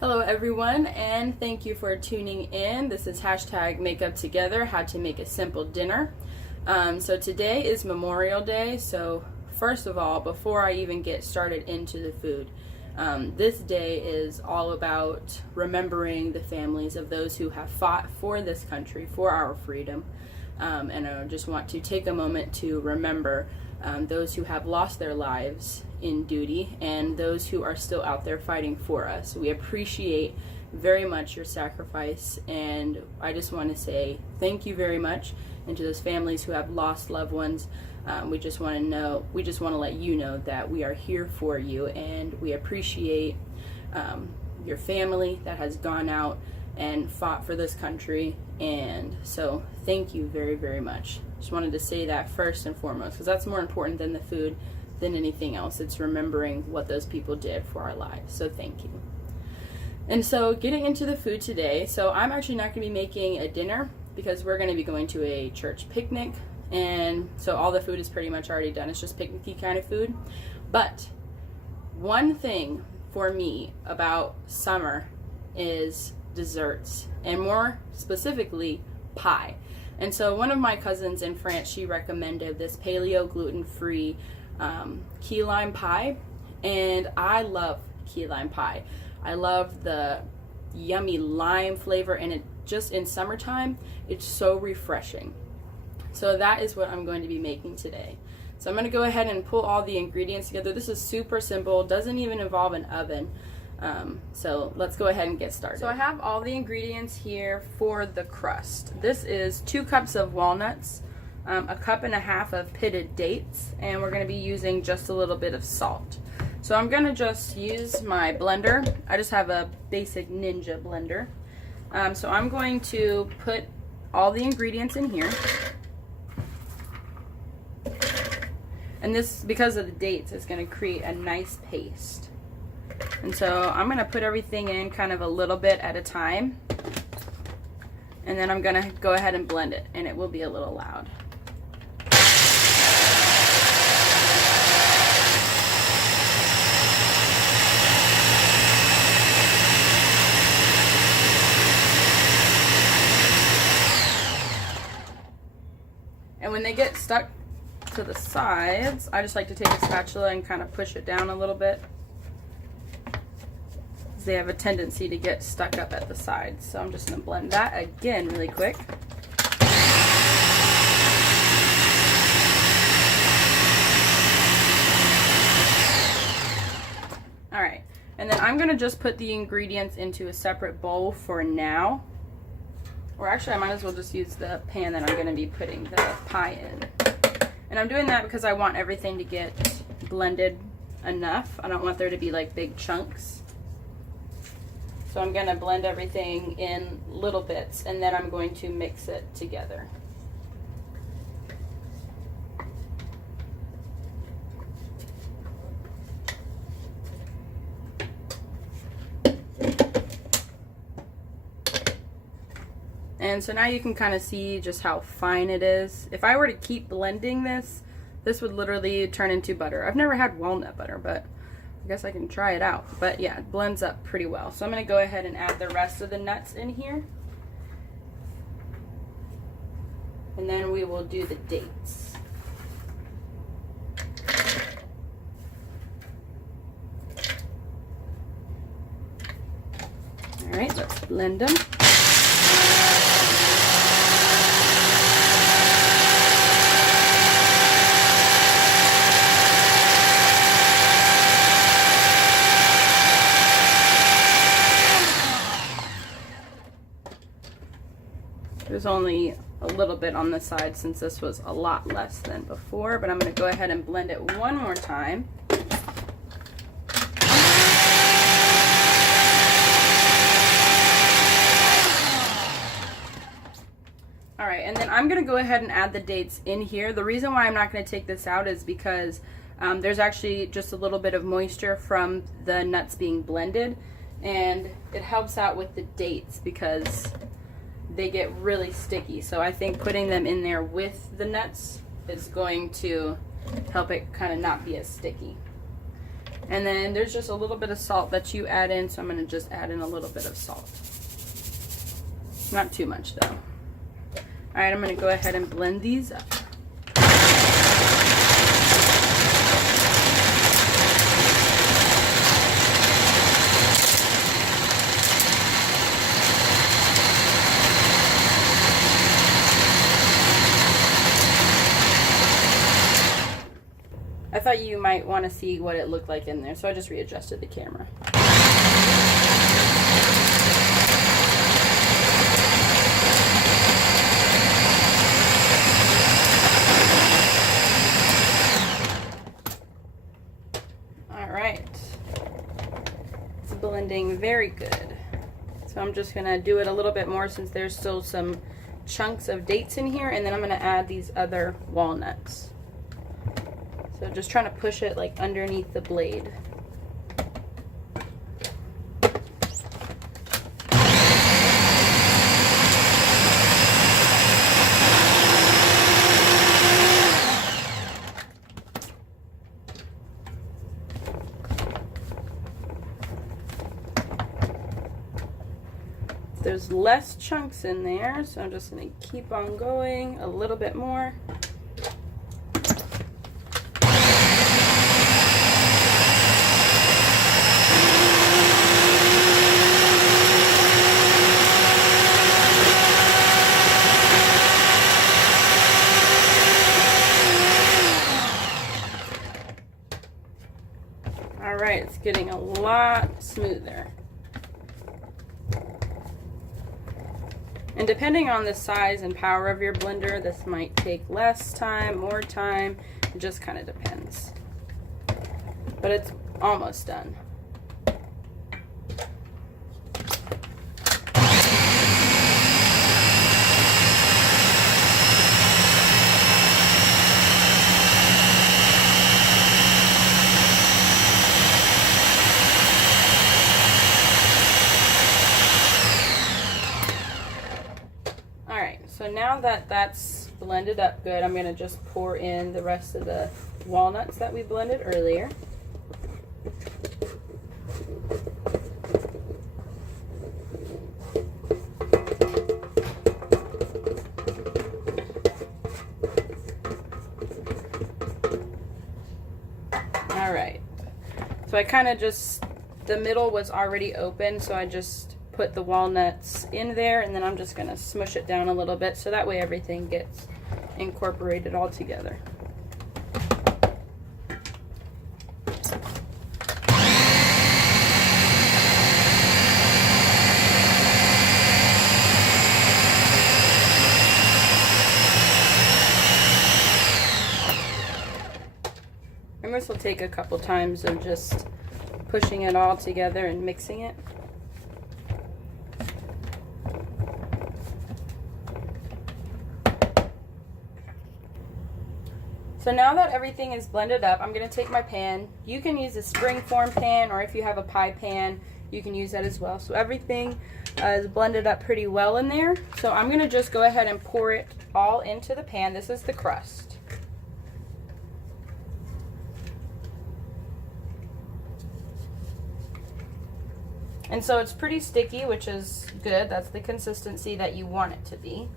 Hello everyone, and thank you for tuning in. This is hashtag Makeup Together, how to make a simple dinner. So today is Memorial Day, so first of all, before I even get started into the food, this day is all about remembering the families of those who have fought for this country, for our freedom. And I just want to take a moment to remember those who have lost their lives in duty and those who are still out there fighting for us. We appreciate very much your sacrifice, and I just want to say thank you very much. And to those families who have lost loved ones, we just want to let you know that we are here for you, and we appreciate your family that has gone out and fought for this country. And so thank you very, very much. Just wanted to say that first and foremost, because that's more important than the food, than anything else. It's remembering what those people did for our lives. So thank you. And so getting into the food today, so I'm actually not going to be making a dinner because we're going to be going to a church picnic, and so all the food is pretty much already done. It's just picnicky kind of food. But one thing for me about summer is desserts, and more specifically pie. And so one of my cousins in France, she recommended this paleo gluten-free key lime pie, and I love key lime pie. I love the yummy lime flavor, and it just in summertime, it's so refreshing. So that is what I'm going to be making today. So I'm going to go ahead and pull all the ingredients together. This is super simple, doesn't even involve an oven. So let's go ahead and get started. So I have all the ingredients here for the crust. This is 2 cups of walnuts, a cup and a half of pitted dates, and we're going to be using just a little bit of salt. So I'm going to just use my blender. I just have a basic Ninja blender. So I'm going to put all the ingredients in here. And this, because of the dates, is going to create a nice paste. And so I'm going to put everything in kind of a little bit at a time. And then I'm going to go ahead and blend it, and it will be a little loud. And when they get stuck to the sides, I just like to take a spatula and kind of push it down a little bit. They have a tendency to get stuck up at the sides. So I'm just going to blend that again really quick. Alright, and then I'm going to just put the ingredients into a separate bowl for now. Or actually, I might as well just use the pan that I'm going to be putting the pie in. And I'm doing that because I want everything to get blended enough. I don't want there to be like big chunks. So I'm going to blend everything in little bits, and then I'm going to mix it together. And so now you can kind of see just how fine it is. If I were to keep blending this, this would literally turn into butter. I've never had walnut butter, but I guess I can try it out. But yeah, it blends up pretty well. So I'm going to go ahead and add the rest of the nuts in here. And then we will do the dates. Alright, let's blend them. There's only a little bit on the side since this was a lot less than before, but I'm going to go ahead and blend it one more time. Alright, and then I'm going to go ahead and add the dates in here. The reason why I'm not going to take this out is because there's actually just a little bit of moisture from the nuts being blended, and it helps out with the dates because they get really sticky. So I think putting them in there with the nuts is going to help it kind of not be as sticky. And then there's just a little bit of salt that you add in, so I'm going to just add in a little bit of salt. Not too much though. Alright, I'm going to go ahead and blend these up. I thought you might want to see what it looked like in there, so I just readjusted the camera. Alright, it's blending very good. So I'm just going to do it a little bit more since there's still some chunks of dates in here, and then I'm going to add these other walnuts. So just trying to push it like underneath the blade. There's less chunks in there, so I'm just going to keep on going a little bit more. Alright, it's getting a lot smoother. And depending on the size and power of your blender, this might take less time, more time. It just kind of depends. But it's almost done. So now that that's blended up good, I'm going to just pour in the rest of the walnuts that we blended earlier. Alright, so I kind of just, the middle was already open, so I just put the walnuts in there, and then I'm just going to smush it down a little bit so that way everything gets incorporated all together. And this will take a couple times of just pushing it all together and mixing it. So now that everything is blended up, I'm going to take my pan. You can use a springform pan, or if you have a pie pan, you can use that as well. So everything is blended up pretty well in there. So I'm going to just go ahead and pour it all into the pan. This is the crust. And so it's pretty sticky, which is good. That's the consistency that you want it to be,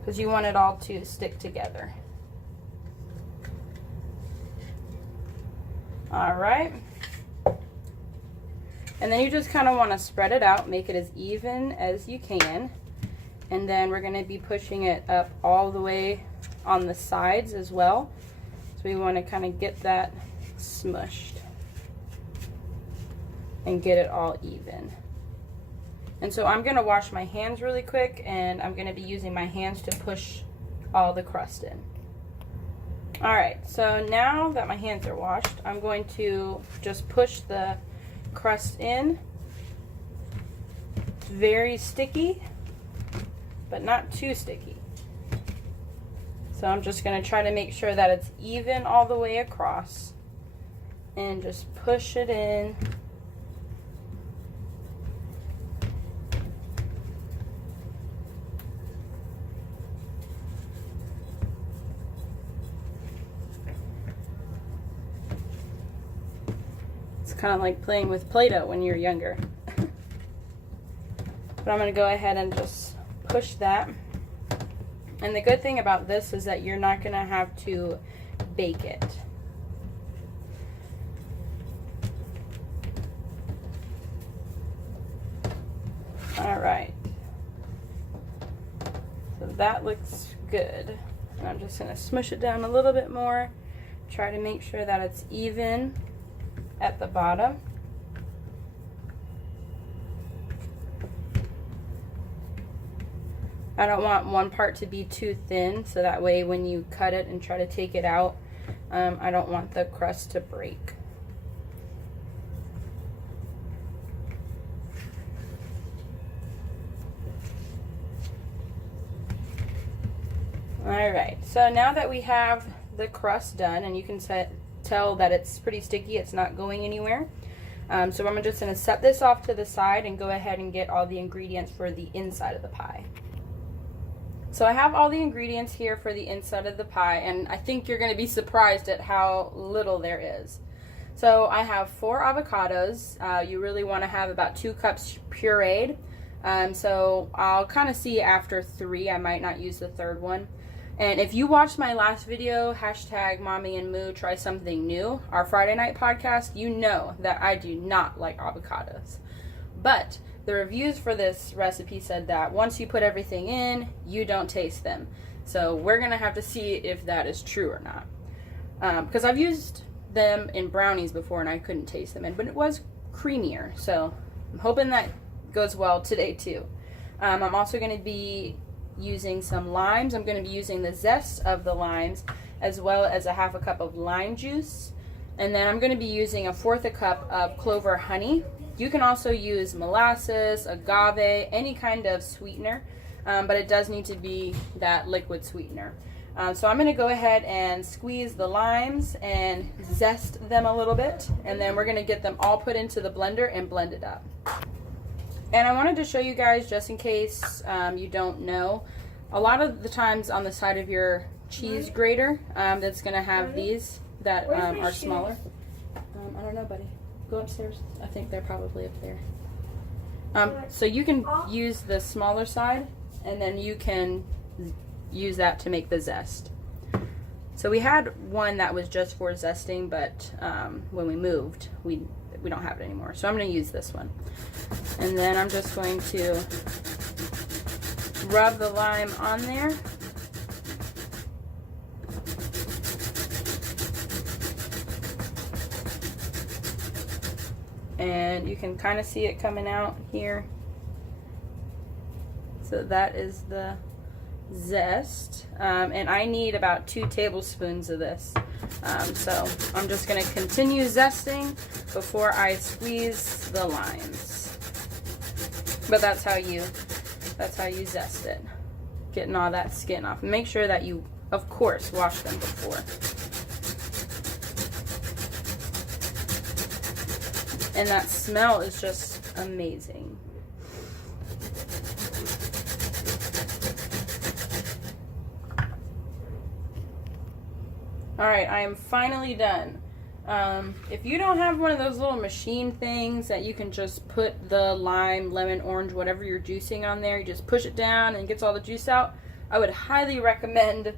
because you want it all to stick together. All right. And then you just kind of want to spread it out, make it as even as you can. And then we're going to be pushing it up all the way on the sides as well. So we want to kind of get that smushed and get it all even. And so I'm going to wash my hands really quick, and I'm going to be using my hands to push all the crust in. Alright, so now that my hands are washed, I'm going to just push the crust in. It's very sticky, but not too sticky. So I'm just going to try to make sure that it's even all the way across, and just push it in. It's kind of like playing with Play-Doh when you're younger. But I'm going to go ahead and just push that. And the good thing about this is that you're not going to have to bake it. All right. So that looks good. And I'm just going to smush it down a little bit more. Try to make sure that it's even at the bottom. I don't want one part to be too thin, so that way when you cut it and try to take it out, I don't want the crust to break. Alright, so now that we have the crust done, and you can tell that it's pretty sticky, it's not going anywhere. So I'm just going to set this off to the side and go ahead and get all the ingredients for the inside of the pie. So I have all the ingredients here for the inside of the pie, and I think you're going to be surprised at how little there is. So I have 4 avocados. You really want to have about 2 cups pureed. So I'll kind of see after 3. I might not use the 3rd one. And if you watched my last video, #mommyandmoo, try something new, our Friday night podcast, you know that I do not like avocados. But the reviews for this recipe said that once you put everything in, you don't taste them. So we're going to have to see if that is true or not. Because I've used them in brownies before and I couldn't taste them, but it was creamier. So I'm hoping that goes well today too. I'm also going to be using some limes. I'm going to be using the zest of the limes as well as a ½ cup of lime juice. And then I'm going to be using a 1/4 cup of clover honey. You can also use molasses, agave, any kind of sweetener, but it does need to be that liquid sweetener. So I'm going to go ahead and squeeze the limes and zest them a little bit, and then we're going to get them all put into the blender and blend it up. And I wanted to show you guys, just in case you don't know, a lot of the times on the side of your cheese grater, that's going to have these that are smaller. I don't know, buddy. Go upstairs. I think they're probably up there. So you can use the smaller side, and then you can use that to make the zest. So we had one that was just for zesting, but when we moved, we don't have it anymore. So I'm going to use this one. And then I'm just going to rub the lime on there. And you can kind of see it coming out here. So that is the zest. And I need about 2 tablespoons of this. So I'm just going to continue zesting before I squeeze the limes. But that's how you zest it. Getting all that skin off. Make sure that you, of course, wash them before. And that smell is just amazing. Alright, I am finally done. If you don't have one of those little machine things that you can just put the lime, lemon, orange, whatever you're juicing on there, you just push it down and it gets all the juice out, I would highly recommend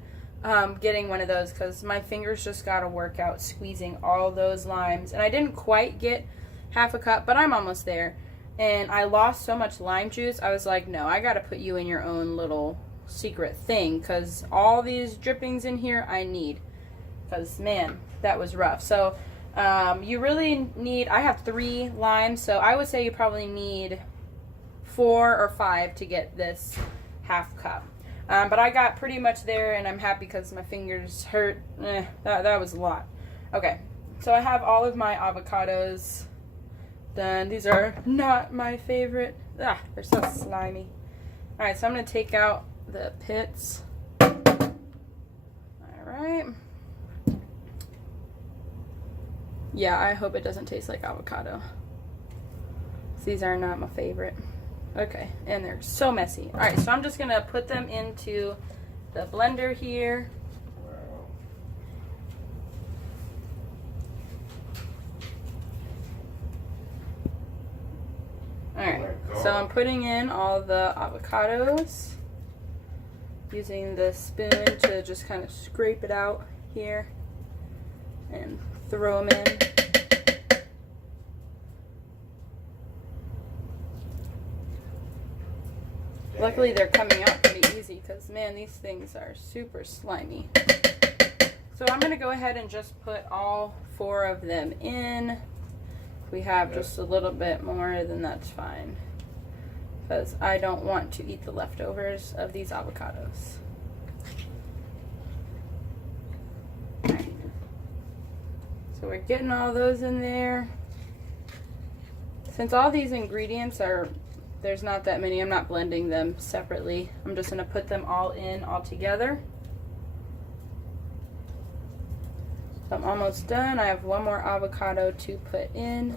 getting one of those, because my fingers just got to work out squeezing all those limes. And I didn't quite get ½ cup, but I'm almost there. And I lost so much lime juice, I was like, no, I got to put you in your own little secret thing, because all these drippings in here I need. Because, man, that was rough. So you really need, I have 3 limes, so I would say you probably need 4 or 5 to get this ½ cup. But I got pretty much there, and I'm happy because my fingers hurt. That was a lot. Okay, so I have all of my avocados done. These are not my favorite. They're so slimy. Alright, so I'm going to take out the pits. Alright. Yeah, I hope it doesn't taste like avocado. These are not my favorite. Okay, and they're so messy. Alright, so I'm just going to put them into the blender here. Alright, so I'm putting in all the avocados, using the spoon to just kind of scrape it out here and throw them in. Luckily they're coming out pretty easy because, man, these things are super slimy. So I'm going to go ahead and just put all 4 of them in. If we have just a little bit more, then that's fine, because I don't want to eat the leftovers of these avocados. Right. So we're getting all those in there. Since all these ingredients are, there's not that many, I'm not blending them separately. I'm just going to put them all in all together. So I'm almost done. I have 1 more avocado to put in.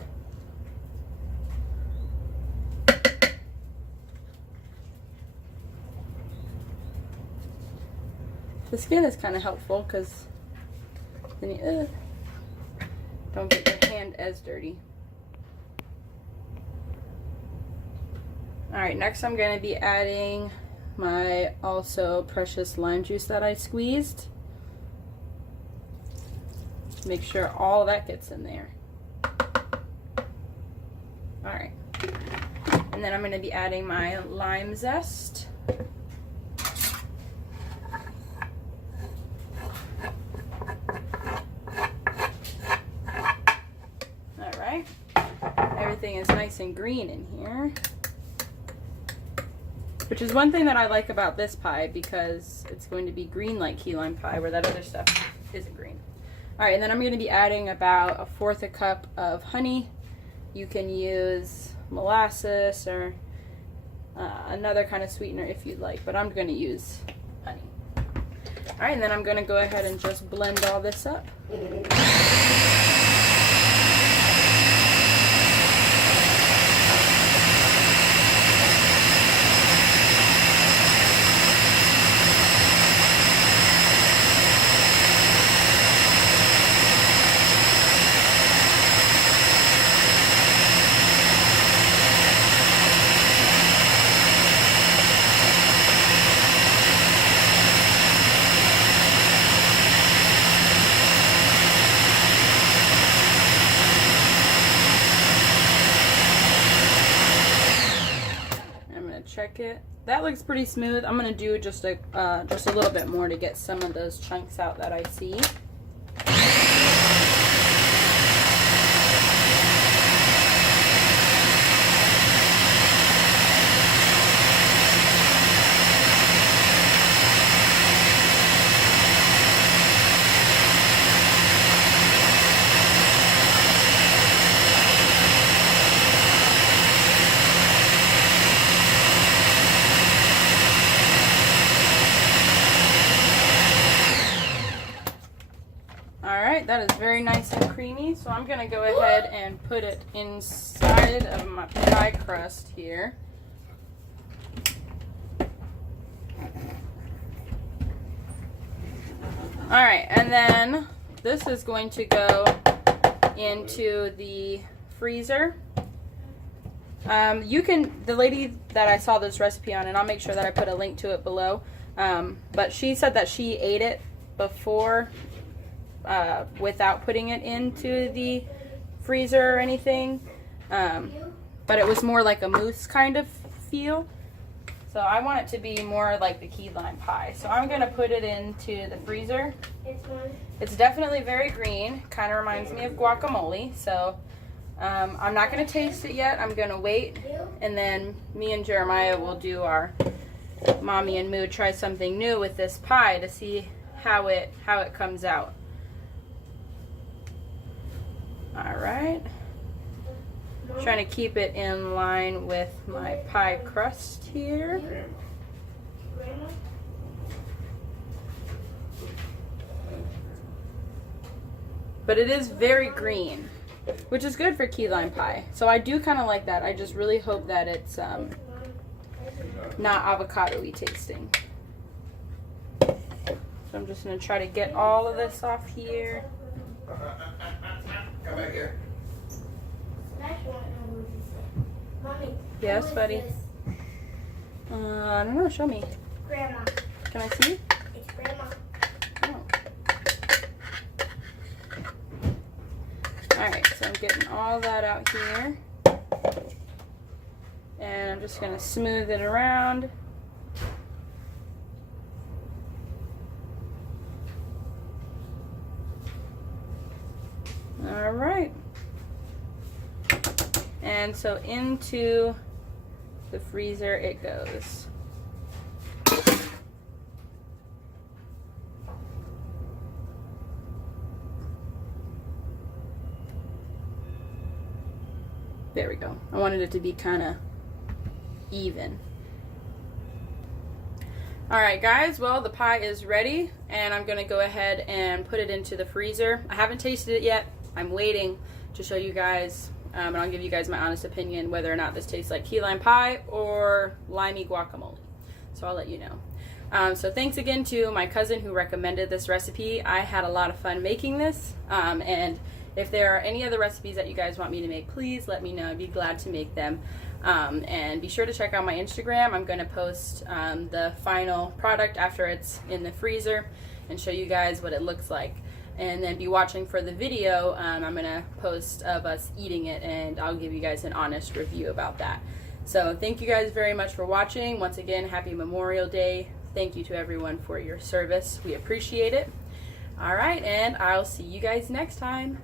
The skin is kind of helpful because then you don't get your hand as dirty. Alright, next I'm going to be adding my also precious lime juice that I squeezed. Make sure all that gets in there. Alright. And then I'm going to be adding my lime zest. Alright. Everything is nice and green in here. Which is one thing that I like about this pie, because it's going to be green like key lime pie, where that other stuff isn't green. Alright, and then I'm going to be adding about 1/4 cup of honey. You can use molasses or another kind of sweetener if you'd like, but I'm going to use honey. Alright, and then I'm going to go ahead and just blend all this up. Check it. That looks pretty smooth. I'm gonna do just a little bit more to get some of those chunks out that I see. That is very nice and creamy, so I'm going to go ahead and put it inside of my pie crust here. Alright, and then this is going to go into the freezer. The lady that I saw this recipe on, and I'll make sure that I put a link to it below, but she said that she ate it before without putting it into the freezer or anything, but it was more like a mousse kind of feel. So I want it to be more like the key lime pie. So I'm going to put it into the freezer. It's definitely very green, kind of reminds me of guacamole. So I'm not going to taste it yet. I'm going to wait, and then me and Jeremiah will do our mommy and moo, try something new with this pie to see how it comes out. Alright, trying to keep it in line with my pie crust here. But it is very green, which is good for key lime pie. So I do kind of like that. I just really hope that it's not avocado-y tasting. So I'm just going to try to get all of this off here. Come back here. Mommy. Yes, buddy. I don't know. Show me. Grandma. Can I see? It's Grandma. Oh. Alright, so I'm getting all that out here. And I'm just going to smooth it around. Alright. And so into the freezer it goes. There we go. I wanted it to be kind of even. Alright guys, well the pie is ready and I'm going to go ahead and put it into the freezer. I haven't tasted it yet. I'm waiting to show you guys and I'll give you guys my honest opinion whether or not this tastes like key lime pie or limey guacamole. So I'll let you know. So thanks again to my cousin who recommended this recipe. I had a lot of fun making this and if there are any other recipes that you guys want me to make, please let me know. I'd be glad to make them. And be sure to check out my Instagram. I'm going to post the final product after it's in the freezer and show you guys what it looks like. And then be watching for the video. I'm going to post of us eating it and I'll give you guys an honest review about that. So thank you guys very much for watching. Once again, happy Memorial Day. Thank you to everyone for your service. We appreciate it. All right, and I'll see you guys next time.